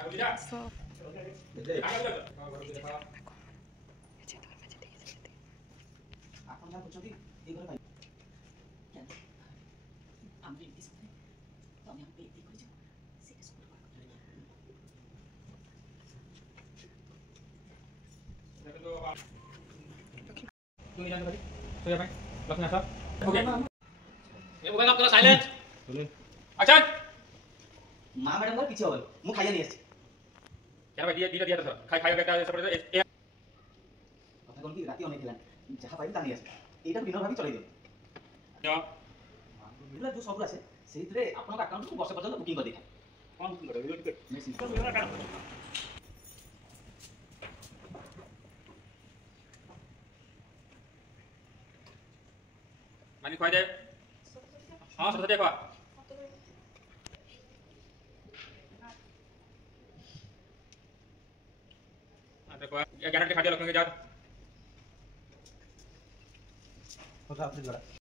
So, silent action मां madam को पीछे होल मु खाइया नहीं आछि क्या भाई दिया दिया तो सर खाई खाई बेटा सब ए কথা কোন কি রাতি অনেক হেলান যাহা পাইলে তা নিয়ে আসে এইটা বিনর ভাবি চলাই দিও जो এগুলা যে সব আছে সেইতরে আপনার অ্যাকাউন্ট বর্ষ পর্যন্ত বুকিং করে দেখায় कौन बुकिंग करेगा टिकट মেসেজ मानी खोई दे हां सब देखो देखो गारंटी खा दिया लोगों के यार কথা আপনি জড়া